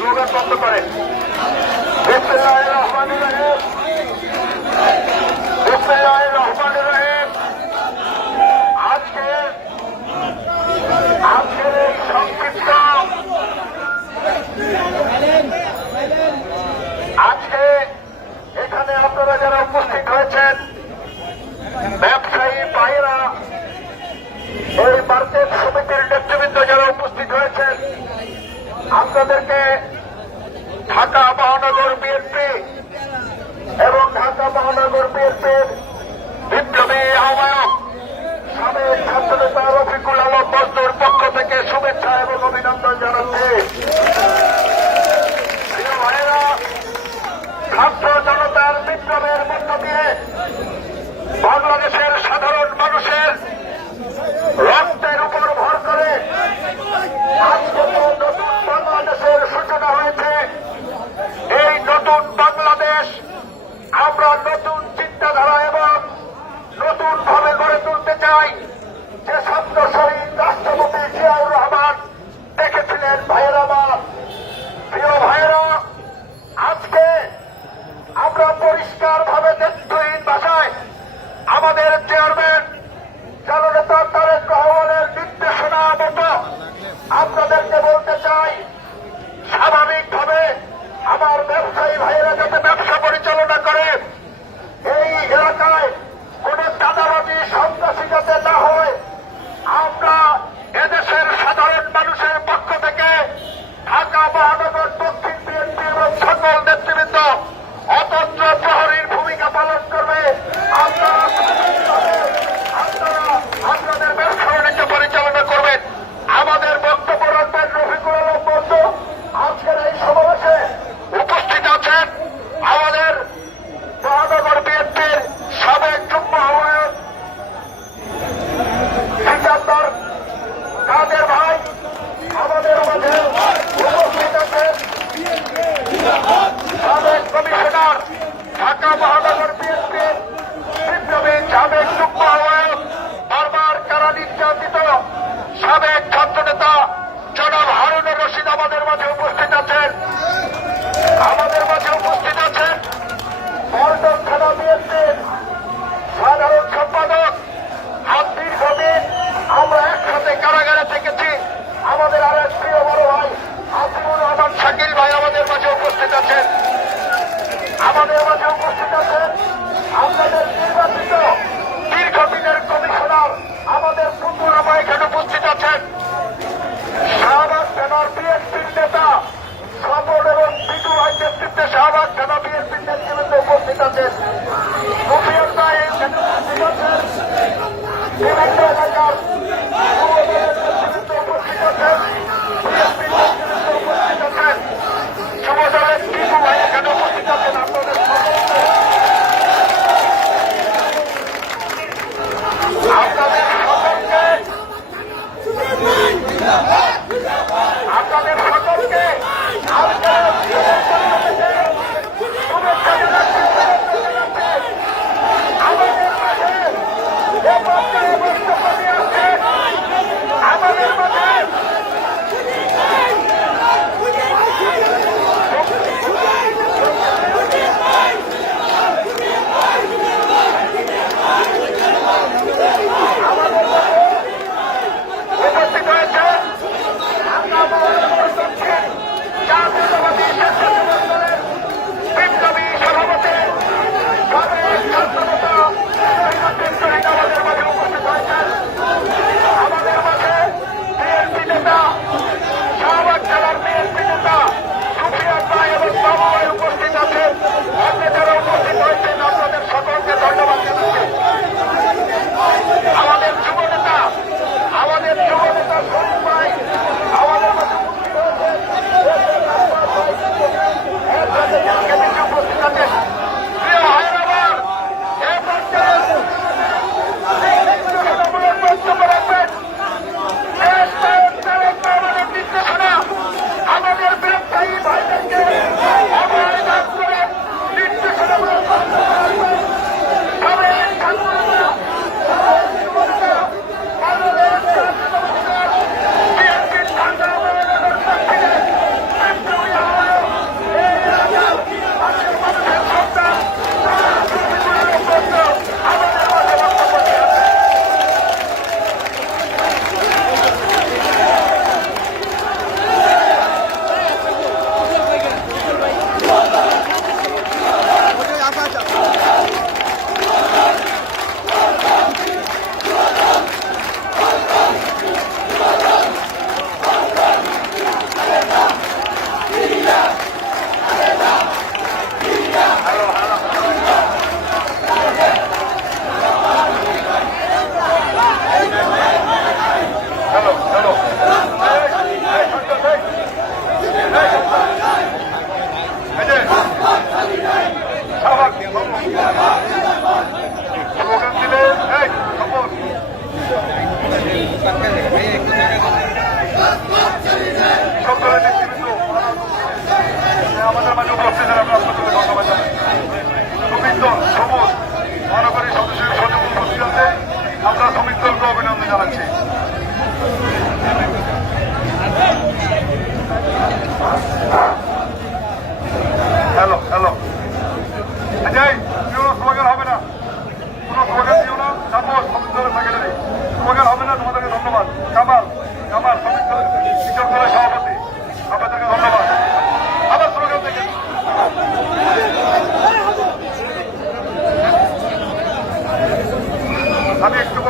যোগের তত্ত্ব করেন। রহমান রহমান রহিম আজকে সংক্ষিপ্ত। আজকে এখানে আপনারা যারা উপস্থিত হয়েছেন, ব্যবসায়ী ভাইয়েরা, এই মার্কেট সমিতির নেতৃবৃন্দ যারা উপস্থিত হয়েছেন, আপনাদেরকে ঢাকা মহানগর বিএনপি এবং ঢাকা মহানগর বিএনপির বিপ্লবী আহ্বায়ক সাবেক ছাত্রনেতা রফিকুল আলম মজদুর পক্ষ থেকে শুভেচ্ছা এবং অভিনন্দন জানাচ্ছি। ভাইয়েরা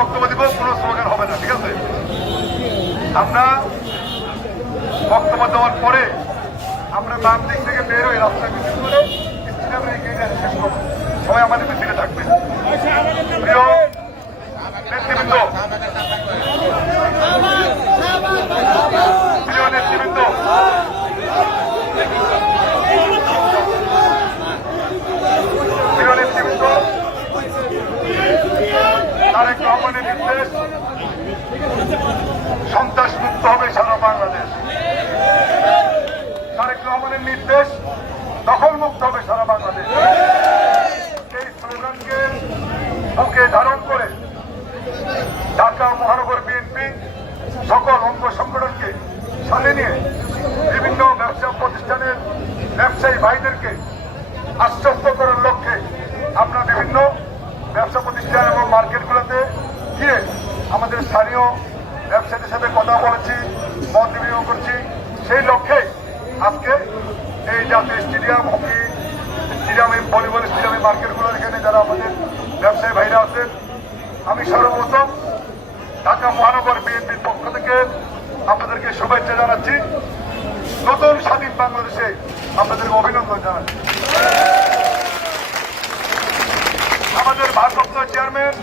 বক্তব্য দিব, কোনো স্লোগান হবে না, ঠিক আছে? আমরা বক্তব্য দেওয়ার পরে আমরা বাম দিক থেকে বের হয়ে রাস্তা মিছিল করে সবাই আমাদের মিছিলে থাকবে। প্রিয় নেতৃবৃন্দ প্রিয় নেতৃবৃন্দ প্রিয় নেতৃবৃন্দ তারেক রহমানের নির্দেশ সন্ত্রাস মুক্ত হবে সারা বাংলাদেশ। তারেক রহমানের নির্দেশ দখল মুক্ত হবে সারা বাংলাদেশ। এই স্লোগানকে বুকে ধারণ করে ঢাকা মহানগর বিএনপি সকল অঙ্গ সংগঠনকে সাথে নিয়ে বিভিন্ন ব্যবসা প্রতিষ্ঠানের ব্যবসায়ী ভাইদেরকে আশ্বস্ত করার লক্ষ্যে আমরা বিভিন্ন ব্যবসা প্রতিষ্ঠান এবং মার্কেটগুলোতে গিয়ে আমাদের স্থানীয় ব্যবসায়ীদের সাথে কথা বলেছি, মত বিনিয়োগ করছি। সেই লক্ষ্যে আজকে এই জাতীয় stadium, hockey stadium volleyball stadium মার্কেটগুলোর এখানে যারা আমাদের ব্যবসায়ী ভাইরা আছেন, আমি সর্বপ্রথম ঢাকা মহানগর বিএনপির পক্ষ থেকে আপনাদেরকে শুভেচ্ছা জানাচ্ছি। নতুন স্বাধীন বাংলাদেশে আপনাদেরকে অভিনন্দন জানাচ্ছি আমাদের ভারপ্রাপ্ত চেয়ারম্যান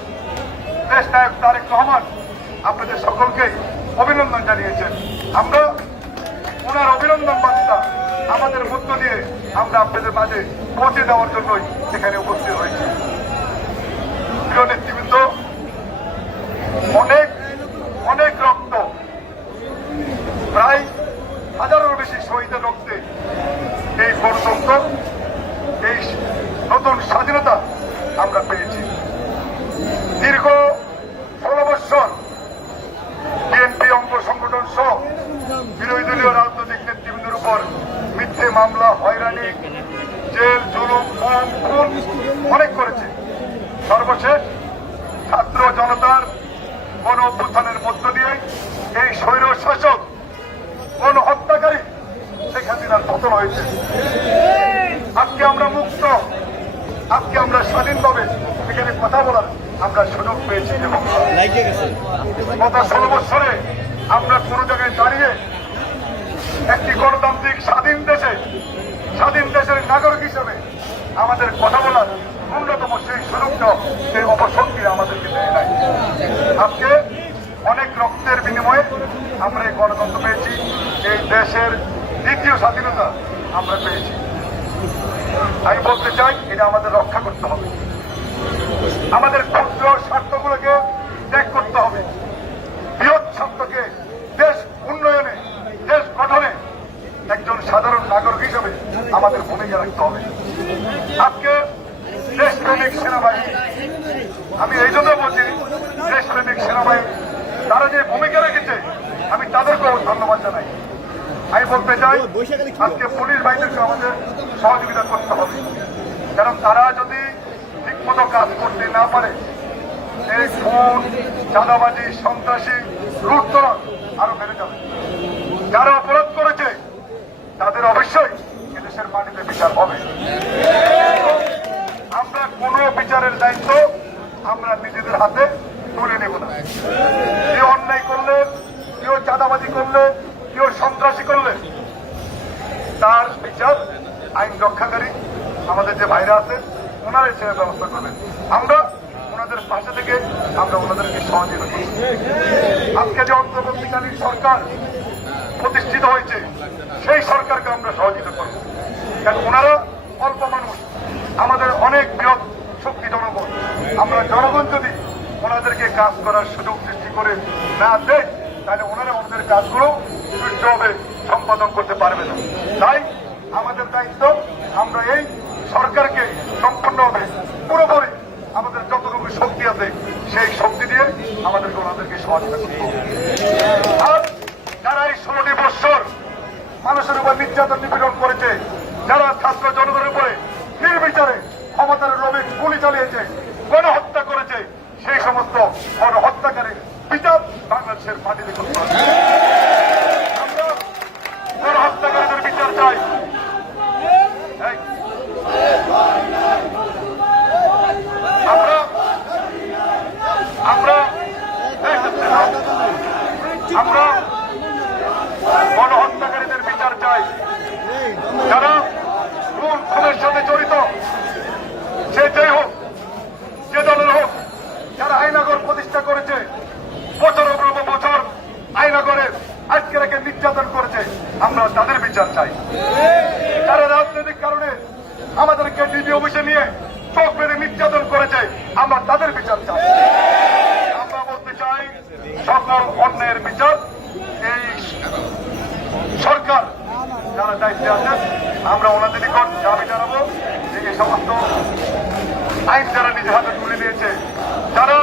দেশ নায়ক তারেক রহমান আপনাদের সকলকে অভিনন্দন জানিয়েছেন। আমরা ওনার অভিনন্দন বার্তা আমাদের মধ্য দিয়ে আমরা আপনাদের মাঝে পৌঁছে দেওয়ার জন্যই এখানে উপস্থিত হয়েছি। প্রিয় নেতৃবৃন্দ, অনেক অনেক রক্ত, প্রায় হাজারের বেশি শহীদের রক্তে এই গণতন্ত্র, এই নতুন স্বাধীনতা আমরা পেয়েছি দীর্ঘ ষোলো বৎসর বিএনপি অঙ্গ সংগঠন সহ বিরোধী দলীয় রাজনৈতিক নেতৃবৃন্দের উপর মিথ্যে মামলা হয়রানি জেল জুলুম খুন খুন অনেক করেছে সর্বশেষ ছাত্র জনতার গণ অভ্যুত্থানের মধ্য দিয়ে এই স্বৈর শাসক গণ হত্যাকারী শেখ হাসিনার পতন হয়েছে আজকে আমরা মুক্ত আজকে আমরা স্বাধীনভাবে এখানে কথা বলার আমরা সুযোগ পেয়েছি এবং গত ষোলো বছরে আমরা কোন জায়গায় দাঁড়িয়ে একটি গণতান্ত্রিক স্বাধীন দেশে স্বাধীন দেশের নাগরিক হিসেবে আমাদের কথা বলার ন্যূনতম সেই সুযোগটা সেই অপশক্তি আমাদেরকে দেয় নাই। আজকে অনেক রক্তের বিনিময়ে আমরা এই গণতন্ত্র পেয়েছি এই দেশের দ্বিতীয় স্বাধীনতা আমরা পেয়েছি। আমি বলতে চাই এটা আমাদের রক্ষা করতে হবে। আমাদের ক্ষুদ্র স্বার্থগুলোকে ত্যাগ করতে হবে। বৃহৎ স্বার্থকে দেশ উন্নয়নে, দেশ গঠনে একজন সাধারণ নাগরিক হিসেবে আমাদের ভূমিকা রাখতে হবে। আজকে দেশপ্রেমিক সেনাবাহিনী, আমি এই জন্য বলছি, দেশপ্রেমিক সেনাবাহিনী, তারা যে ভূমিকা রেখেছে, আমি তাদেরকেও ধন্যবাদ জানাই। আমি বলতে চাই, আজকে পুলিশ বাহিনীকে আমাদের সহযোগিতা করতে হবে। কারণ তারা যদি ঠিকমতো কাজ করতে না পারে। এই খুন চাঁদাবাজি, সন্ত্রাসী লুটতরণ আরও বেড়ে যাবে। যারা অপরাধ করেছে, তাদের অবশ্যই এদেশের মাটিতে বিচার হবে। আমরা কোনো বিচারের দায়িত্ব আমরা নিজেদের হাতে তুলে নেব না। কেউ অন্যায় করলে, কেউ চাঁদাবাজি করলে, কেউ সন্ত্রাসী করলে, তার বিচার আইন রক্ষাকারী আমাদের যে ভাইরা আছে ওনারা সে ব্যবস্থা করবেন। আমরা ওনাদের পাশে থেকে আমরা ওনাদেরকে সহযোগিতা করি আজকে যে অন্তর্বর্তীকালীন সরকার প্রতিষ্ঠিত হয়েছে, সেই সরকারকে আমরা সহযোগিতা করব। কারণ ওনারা অল্প মানুষ, আমাদের অনেক বৃহৎ শক্তি জনগণ। আমরা জনগণ যদি ওনাদেরকে কাজ করার সুযোগ সৃষ্টি করে না দেয়, তাহলে ওনারা ওনাদের কাজগুলো সুষ্ঠুভাবে সম্পাদন করতে পারবে না। তাই আমাদের দায়িত্ব, আমরা এই সরকারকে সম্পূর্ণভাবে পুরোপুরি আমাদের যতটুকু শক্তি আছে, সেই শক্তি দিয়ে আমাদেরকে ওনাদেরকে সহযোগিতা করতে যারা এই ষোলোটি বৎসর মানুষের উপর নির্যাতন নিপীড়ন করেছে, যারা ছাত্র জনগণের উপরে নির্বিচারে ক্ষমতার লোভে গুলি চালিয়েছে, গণহত্যা করেছে, সেই সমস্ত গণহত্যাকারীর বিচার বাংলাদেশের মাটিতে করতে হবে আমরা গণহত্যাকারীদের বিচার চাই এই, আমরা আমরা আমরা গণহত্যাকারীদের বিচার চাই যারা খুন খুনের সাথে জড়িত সে যেই হোক যে দলের হোক যারা আইনাগর প্রতিষ্ঠা করেছে বছর পর বছর আইনাগরে আজকে রেখে নির্যাতন করেছে আমরা তাদের বিচার চাই যারা রাজনৈতিক কারণে আমাদেরকে ডিবি অফিসে নিয়ে চোখ বেঁধে নির্যাতন করেছে আমরা তাদের বিচার চাই আমরা বলতে চাই সকল অন্যায়ের বিচার এই সরকার যারা দায়িত্বে আছেন আমরা ওনাদের নিকট দাবি জানাব যে এই সমস্ত আইন যারা নিজের হাতে তুলে নিয়েছে যারা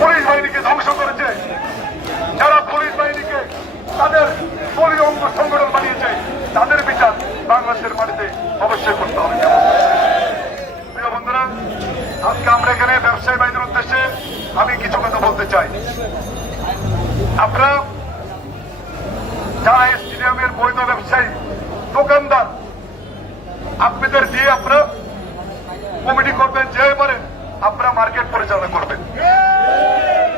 পুলিশ বাহিনীকে ধ্বংস করেছে যারা পুলিশ বাহিনীকে তাদের দলীয় অঙ্গ সংগঠন বানিয়েছে তাদের বিচার বাংলাদেশের মাটিতে অবশ্যই করতে হবে প্রিয় বন্ধুরা আজকে আমরা এখানে ব্যবসায়ী বাহিনীর উদ্দেশ্যে আমি কিছু কথা বলতে চাই আপনারা যারা এই স্টেডিয়ামের বৈধ ব্যবসায়ী দোকানদার আপনাদের দিয়ে আপনারা কমিটি করবেন যে পারেন আপনারা মার্কেট পরিচালনা করবেন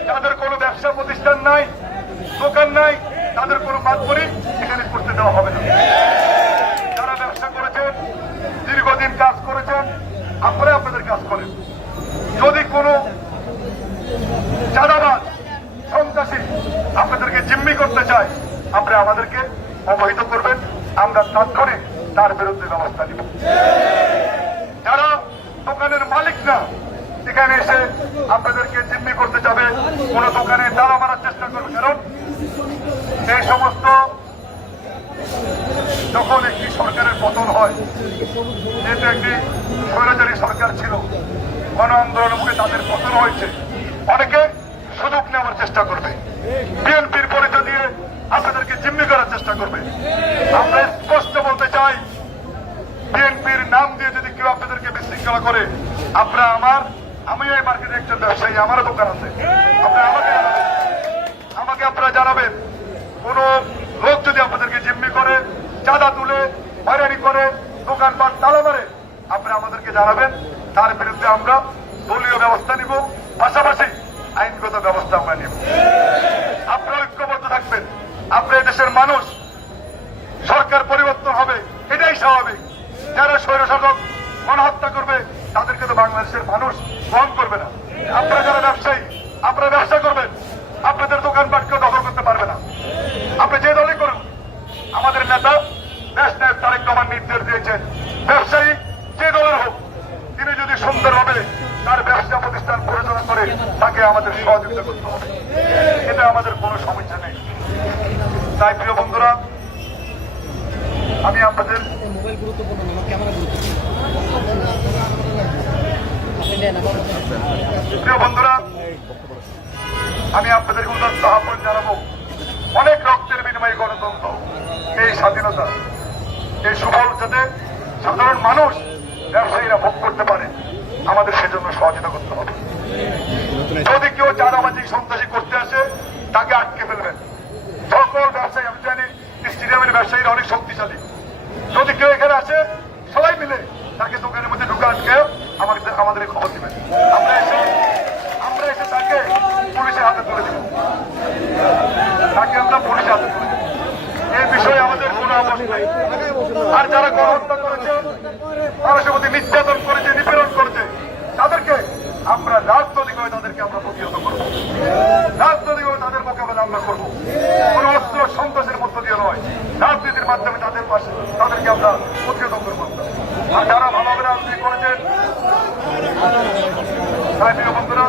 যাদের কোনো ব্যবসা প্রতিষ্ঠান নাই দোকান নাই তাদের কোনো মাতবরি এখানে করতে দেওয়া হবে না যারা ব্যবসা করেছেন দীর্ঘদিন কাজ করেছেন আপনারা আপনাদের কাজ করেন যদি কোনো চাঁদাবাজ সন্ত্রাসী আপনাদেরকে জিম্মি করতে চায় আপনি আমাদেরকে অবহিত করবেন আমরা তাৎক্ষণিক তার বিরুদ্ধে ব্যবস্থা নিব। যারা দোকানের মালিক না, এখানে এসে আপনাদেরকে জিম্মি করতে যাবে, কোন দোকানে তালা মারার চেষ্টা করবে। কারণ এই সমস্ত যখন একটি সরকারের পতন হয়, যেহেতু একটি স্বৈরাচারী সরকার ছিল, গণ আন্দোলনের মুখে তাদের পতন হয়েছে, অনেকে সুযোগ নেওয়ার চেষ্টা করবে। বিএনপির পরিচয় দিয়ে আপনাদেরকে জিম্মি করার চেষ্টা করবে। আমরা স্পষ্ট বলতে চাই, বিএনপির নাম দিয়ে যদি কেউ আপনাদেরকে বিশৃঙ্খলা করে, আপনারা আমার, আমি এই মার্কেটে একজন ব্যবসায়ী, আমারও দোকান আছে। আমাকে আমাকে আপনারা জানাবেন। কোন লোক যদি আপনাদেরকে জিম্মি করে, চাঁদা তুলে, হয়রানি করে, দোকানপাট তালা মারে, আপনারা আমাদেরকে জানাবেন। তার বিরুদ্ধে আমরা দলীয় ব্যবস্থা নিব। পাশাপাশি আইনগত ব্যবস্থা আমরা নিব। আপনার দেশের মানুষ। সরকার পরিবর্তন হবে, এটাই স্বাভাবিক। যারা স্বৈরশাসক গণহত্যা করবে, তাদেরকে তো বাংলাদেশের মানুষ গ্রহণ করবে না। আপনারা যারা ব্যবসায়ী, আপনারা ব্যবসা করবেন। আপনাদের দোকানপাট কেউ দখল করতে পারবে না। আপনি যে দলই করুন, আমাদের নেতা দেশ নায়ক তারেক রহমান নির্দেশ দিয়েছেন, ব্যবসায়ী যে দলের হোক, তিনি যদি সুন্দরভাবে তার ব্যবসা প্রতিষ্ঠান পরিচালনা করে, তাকে আমাদের সহযোগিতা করতে হবে। এটা আমাদের কোনো সমস্যা তাই প্রিয় বন্ধুরা, আমি আপনাদের মোবাইল গুরুত্বপূর্ণ না ক্যামেরা প্রিয় বন্ধুরা, আমি উদাত্ত আহ্বান জানাব, অনেক রক্তের বিনিময়ে গণতন্ত্র, এই স্বাধীনতা, এই সুফল যাতে সাধারণ মানুষ, ব্যবসায়ীরা ভোগ করতে পারে, আমাদের সেজন্য সহযোগিতা করতে হবে। যদি কেউ চাঁদাবাজি, সন্ত্রাসী করতে আসে, তাকে আটকে ফেলবেন সকল ব্যবসায়ী আমি জানি স্টেডিয়ামের ব্যবসায়ীরা অনেক শক্তিশালী। যদি কেউ এখানে আসে, সবাই মিলে তাকে দোকানের মধ্যে ঢুকে আটকে আমাকে আমাদের খবর দিবেন। আমরা এসে আমরা এসে তাকে পুলিশের হাতে তুলে দিব। তাকে আমরা পুলিশের হাতে তুলে দেব। এই বিষয়ে আমাদের কোনো নেই। আর যারা গণহত্যা করেছে, মানুষের প্রতি নির্যাতন করেছে নিপীড়ন করেছে তাদেরকে আমরা রাজনৈতিকভাবে তাদেরকে আমরা প্রতিহত করব রাজনৈতিকভাবে তাদের মোকাবেলা আমরা করব কোন অস্ত্র সন্ত্রাসের মধ্য দিয়ে নয় রাজনীতির মাধ্যমে তাদের পাশে তাদেরকে আমরা প্রতিহত করব। আর যারা ভালোভাবে রাজনীতি করেছেন বন্ধুরা,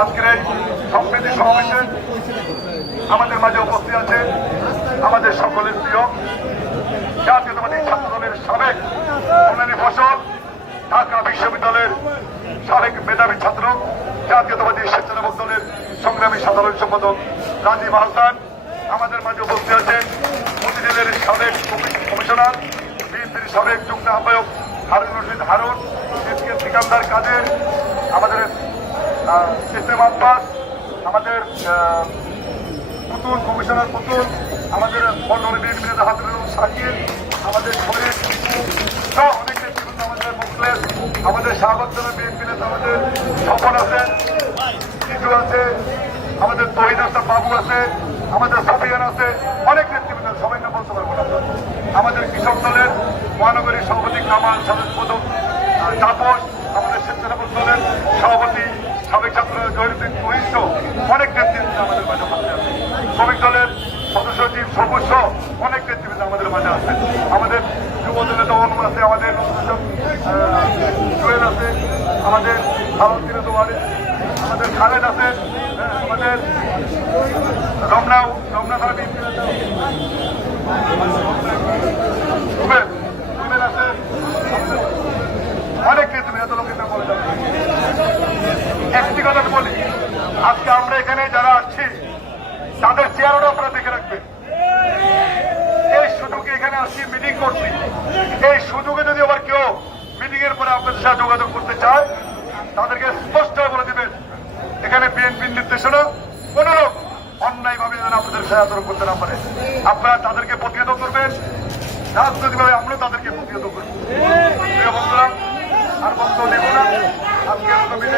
আজকের এই সম্প্রীতি সমাবেশে আমাদের মাঝে উপস্থিত আছে আমাদের সকলের প্রিয় জাতীয়তাবাদী ছাত্র দলের সাবেক কল্যাণী ফসল, ঢাকা বিশ্ববিদ্যালয়ের সাবেক মেধাবী ছাত্র, জাতীয়তাবাদী স্বেচ্ছাসেবক দলের সংগ্রামী সাধারণ সম্পাদক রাজীব আহসান আমাদের মাঝে উপস্থিত আছেন মতিঝিলের সাবেক কমি- কমিশনার বিএনপির সাবেক যুগ্ম আহ্বায়ক হারুন রশিদ হারুন এসকে সিকান্দার কাদের আমাদের সিস্টেম আব্বাস আমাদের পুতুল কমিশনার পুতুল আমাদের বর্তমানে বিএনপি নেতা হাতুল শাকির আমাদের শরীর অনেক নেতৃবৃন্দ আমাদের মুখলেস আমাদের শাহবাগ বিএনপি নেতা আমাদের স্বপন আছেন কিছু আছে আমাদের তহিদ বাবু আছে আমাদের সফিয়ান আছে অনেক নেতৃবৃন্দ আছে, সবাই না বলতে পারব না। আমাদের কৃষক দলের মহানগরী সভাপতি কামাল সাবেক প্রথম তাপস আমাদের স্বেচ্ছাসেবক দলের সভাপতি সাবেক ছাত্র জহিরুদ্দিন সহ অনেক নেতৃবৃন্দ আমাদের মাঝে উপস্থিত আছে শ্রমিক দলের সদস্য সচিব অনেক নেতৃবৃন্দ আমাদের মাঝে আছে আমাদের যুব দলের দমন আছে আমাদের জুয়েল আছে আমাদের ভারতীয় দোয়ারে আমাদের খালেদ আছে হ্যাঁ, আমাদের রমনাও রমনা থানা একটি কথা বলি আজকে আমরা এখানে যারা আসছি তাদের চেয়ারও আপনারা দেখে রাখবেন এই সুযোগে এখানে আসছি মিটিং করছি এই সুযোগে যদি আবার কেউ মিটিং এর পরে আপনাদের সাথে যোগাযোগ করতে চায় তাদেরকে স্পষ্ট বলে দিবেন। এখানে বিএনপির নির্দেশনা কোন লোক অন্যায় আপনাদের সাথে আচরণ করতে না পারে। আপনারা তাদেরকে প্রতিহত করবেন। রাজনৈতিকভাবে আমরা তাদেরকে প্রতিহত করব। আর বক্তব্য নেব না। আমরা